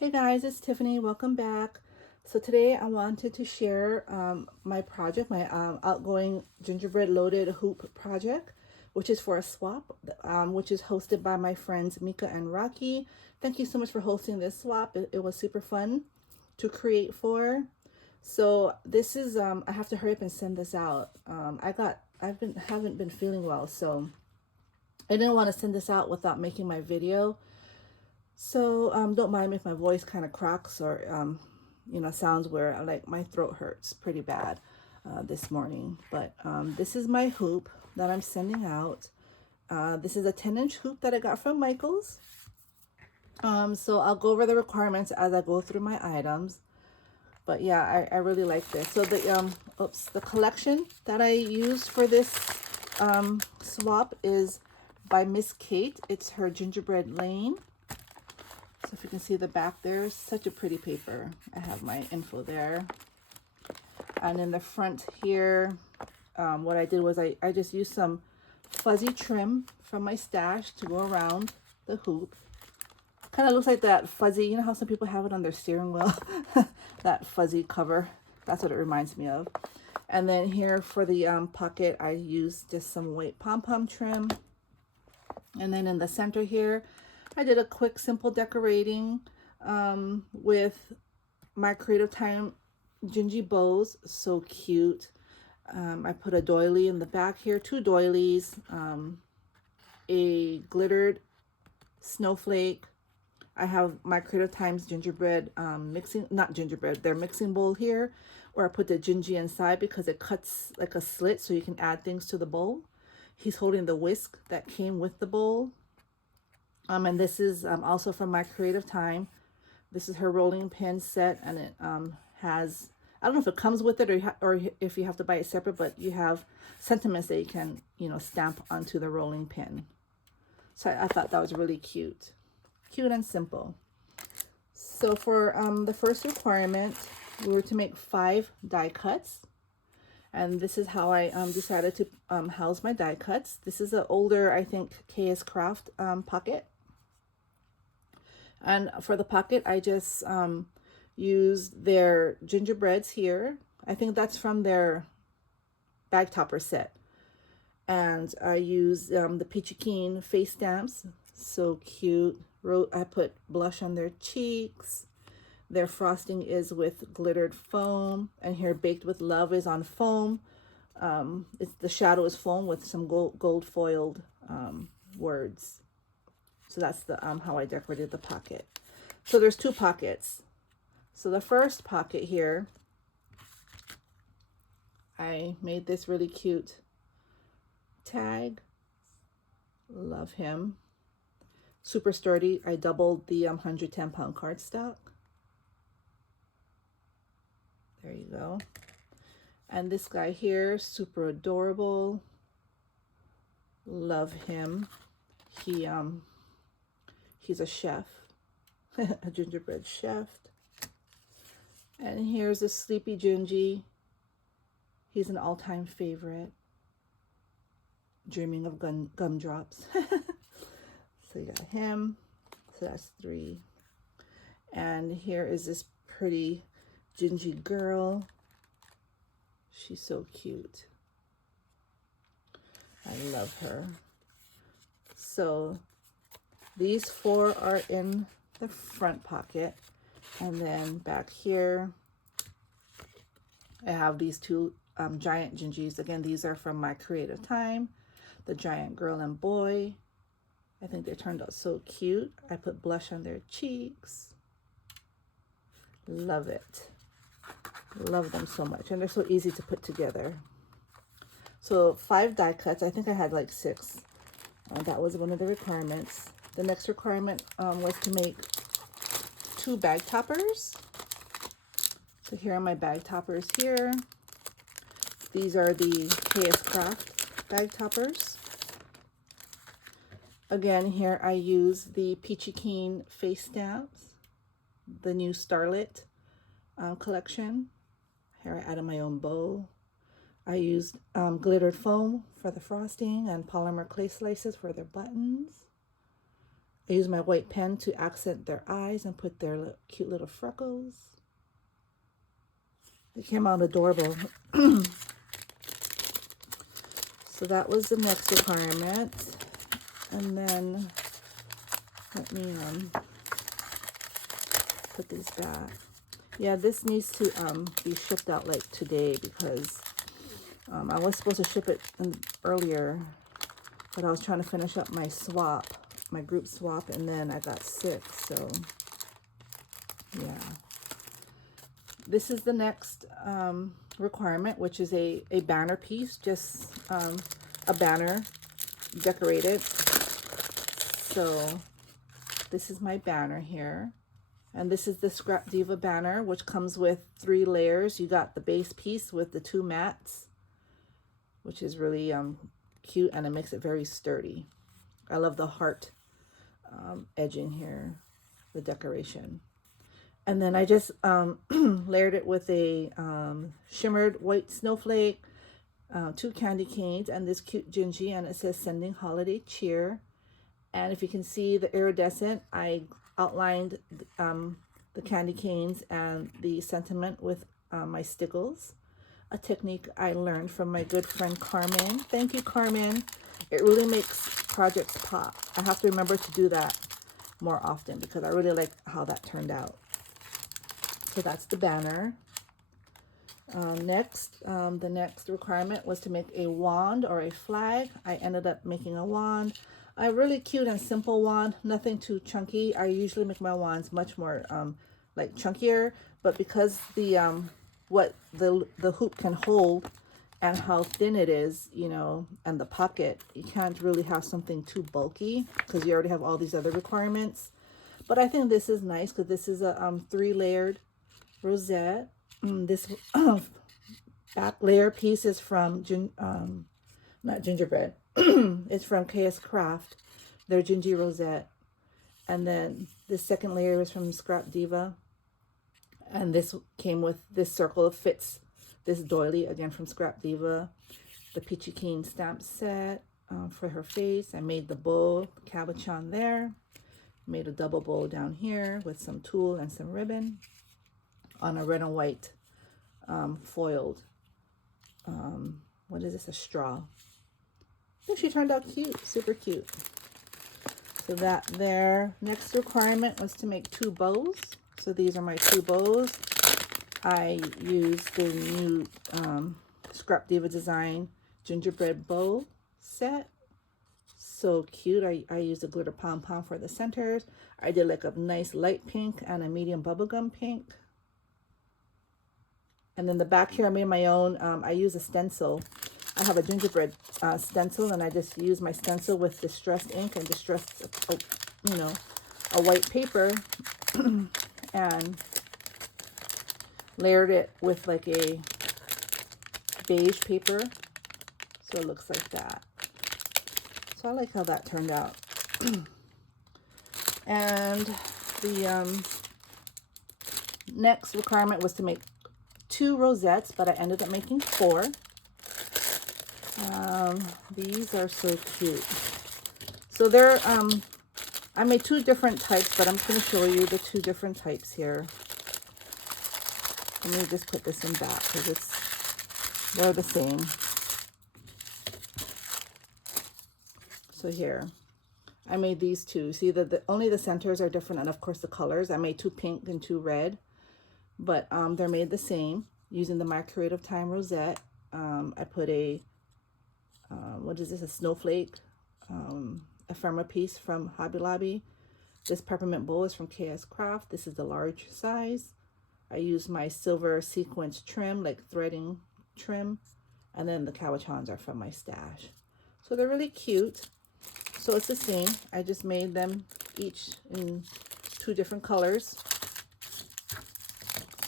Hey guys, it's Tiffany. Welcome back. So today I wanted to share my project, my Outgoing Gingerbread Loaded Hoop project, which is for a swap, which is hosted by my friends Mika and Rocky. Thank you so much for hosting this swap. It was super fun to create for. So this is I have to hurry up and send this out. Haven't been feeling well, so I didn't want to send this out without making my video. So don't mind me if my voice kind of cracks or sounds where like my throat hurts pretty bad this morning. But this is my hoop that I'm sending out. This is a 10-inch hoop that I got from Michael's. So I'll go over the requirements as I go through my items. But yeah, I really like this. So the collection that I used for this swap is by Miss Kate. It's her Gingerbread Lane. So if you can see the back there, such a pretty paper. I have my info there. And in the front here, what I did was I just used some fuzzy trim from my stash to go around the hoop. Kind of looks like that fuzzy, you know how some people have it on their steering wheel? That fuzzy cover. That's what it reminds me of. And then here for the pocket, I used just some white pom-pom trim. And then in the center here, I did a quick, simple decorating with my Creative Time Gingy bows. So cute. I put a doily in the back here, two doilies, a glittered snowflake. I have my Creative Times gingerbread not gingerbread, their mixing bowl here, where I put the gingy inside because it cuts like a slit so you can add things to the bowl. He's holding the whisk that came with the bowl. And this is also from my Creative Time. This is her rolling pin set, and it has, I don't know if it comes with it or if you have to buy it separate, but you have sentiments that you can, stamp onto the rolling pin. So I thought that was really cute. Cute and simple. So for the first requirement, we were to make 5 die cuts. And this is how I decided to house my die cuts. This is an older, I think, kscraft pocket. And for the pocket, I just used their gingerbreads here. I think that's from their bag topper set. And I used the Peachy Keen face stamps. So cute. I put blush on their cheeks. Their frosting is with glittered foam. And here, Baked with Love is on foam. The shadow is foam with some gold foiled words. So that's the how I decorated the pocket. So there's 2 pockets. So the first pocket here, I made this really cute tag. Love him. Super sturdy. I doubled the 110-pound cardstock. There you go. And this guy here, super adorable. Love him. He's a chef, a gingerbread chef. And here's a sleepy Gingy. He's an all-time favorite. Dreaming of gumdrops. So you got him. So that's 3. And here is this pretty Gingy girl. She's so cute. I love her. So these 4 are in the front pocket. And then back here, I have these 2 giant Gingies. Again, these are from my Creative Time. The giant girl and boy. I think they turned out so cute. I put blush on their cheeks. Love it. Love them so much. And they're so easy to put together. So 5 die cuts. I think I had like 6. That was one of the requirements. The next requirement was to make 2 bag toppers. So here are my bag toppers here. These are the kscraft bag toppers. Again, here I use the Peachy Keen face stamps, the new Starlit collection. Here I added my own bow. I used glittered foam for the frosting and polymer clay slices for their buttons. I use my white pen to accent their eyes and put their cute little freckles. It came out adorable. So that was the next requirement. And then let me put these back. Yeah, this needs to be shipped out like today because I was supposed to ship it earlier, but I was trying to finish up my swap, my group swap, and then I got sick, so yeah. This is the next requirement, which is a banner piece, just a banner decorated. So this is my banner here. And this is the Scrap Diva banner, which comes with 3 layers. You got the base piece with the 2 mats, which is really cute, and it makes it very sturdy. I love the heart edging here, the decoration. And then I just layered it with a shimmered white snowflake, 2 candy canes, and this cute gingy, and it says sending holiday cheer. And if you can see the iridescent, I outlined the candy canes and the sentiment with my stickles, a technique I learned from my good friend Carmen. Thank you, Carmen. It really makes projects pop. I have to remember to do that more often because I really like how that turned out. So that's the banner. Next, the next requirement was to make a wand or a flag. I ended up making a wand. A really cute and simple wand, nothing too chunky. I usually make my wands much more like chunkier, but because the what the hoop can hold and how thin it is, you know, and the pocket, you can't really have something too bulky because you already have all these other requirements. But I think this is nice because this is a 3-layered rosette. This back layer piece is from not Gingerbread. It's from kscraft, their gingy rosette. And then the second layer is from Scrap Diva. And this came with this circle of fits, this doily, again from Scrap Diva. The Peachy Keen stamp set for her face. I made the bow, cabochon there. Made a double bow down here with some tulle and some ribbon on a red and white foiled, what is this, a straw. I think she turned out cute, super cute. So that there. Next requirement was to make 2 bows. So these are my 2 bows. I used the new Scrap Diva design gingerbread bow set. So cute. I used a glitter pom-pom for the centers. I did like a nice light pink and a medium bubblegum pink. And then the back here I made my own. I use a stencil. I have a gingerbread stencil, and I just use my stencil with distressed ink and distressed, you know, a white paper, and layered it with like a beige paper, so it looks like that. So I like how that turned out. And the next requirement was to make 2 rosettes, but I ended up making 4. These are so cute. So they're, I made 2 different types, but I'm going to show you the 2 different types here. Let me just put this in back because they're the same. So here, I made these 2. See that only the centers are different, and of course the colors. I made 2 pink and 2 red, but they're made the same using the My Creative Time rosette. I put a what is this, a snowflake ephemera piece from Hobby Lobby. This peppermint bowl is from kscraft. This is the large size. I use my silver sequence trim, like threading trim, and then the cabochons are from my stash. So they're really cute. So it's the same. I just made them each in 2 different colors.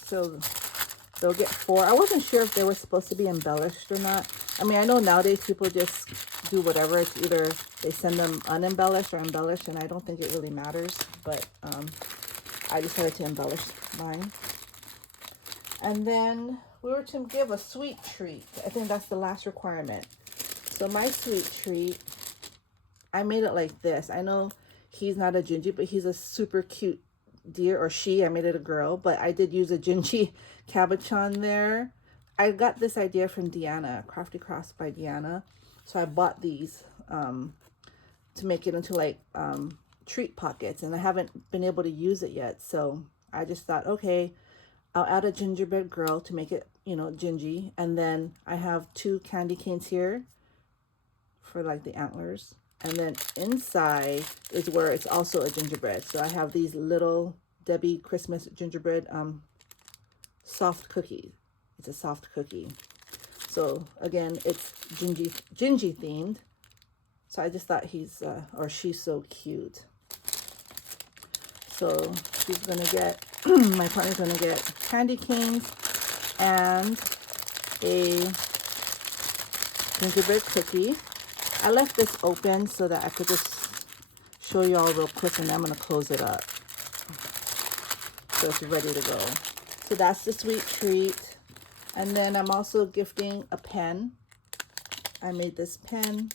So they'll get 4. I wasn't sure if they were supposed to be embellished or not. I mean, I know nowadays people just do whatever. It's either they send them unembellished or embellished, and I don't think it really matters. But I decided to embellish mine. And then we were to give a sweet treat. I think that's the last requirement. So my sweet treat, I made it like this. I know He's not a gingy, but he's a super cute deer, or she. I made it a girl, but I did use a gingy cabochon there. I got this idea from Deanna, Crafty Crafts by Deanna. So I bought these to make it into like treat pockets, and I haven't been able to use it yet. So I just thought, okay, I'll add a gingerbread girl to make it, you know, gingy. And then I have 2 candy canes here for like the antlers. And then inside is where it's also a gingerbread. So I have these little Debbie Christmas gingerbread soft cookie. It's a soft cookie. So again, it's gingy themed. So I just thought he's or she's so cute. So she's gonna get my partner's gonna get candy canes and a gingerbread cookie. I left this open so that I could just show you all real quick, and then I'm gonna close it up so it's ready to go. So that's the sweet treat. And then I'm also gifting a pen. I made this pen.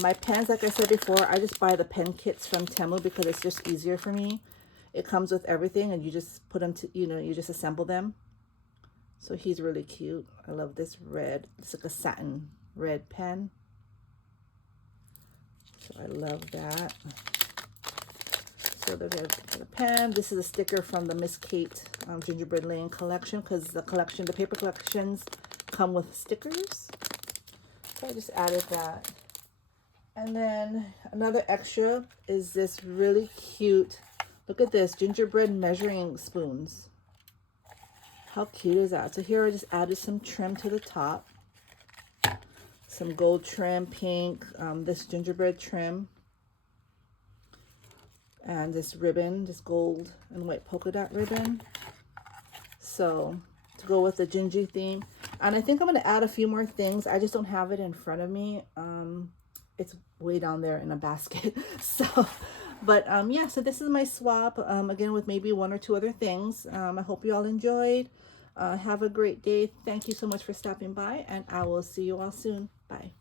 My pens, like I said before, I just buy the pen kits from Temu because it's just easier for me. It comes with everything, and you just put them to, you know, you just assemble them. So he's really cute. I love this red. It's like a satin red pen. So I love that. So the pen. This is a sticker from the Miss Kate Gingerbread Lane collection, because the paper collections come with stickers. So I just added that. And then another extra is this really cute, look at this, gingerbread measuring spoons. How cute is that? So here I just added some trim to the top. Some gold trim, pink, this gingerbread trim. And this ribbon, this gold and white polka dot ribbon. So to go with the gingy theme. And I think I'm going to add a few more things. I just don't have it in front of me. It's way down there in a basket. So, but yeah, so this is my swap, again, with maybe 1 or 2 other things. I hope you all enjoyed. Have a great day. Thank you so much for stopping by, and I will see you all soon. Bye.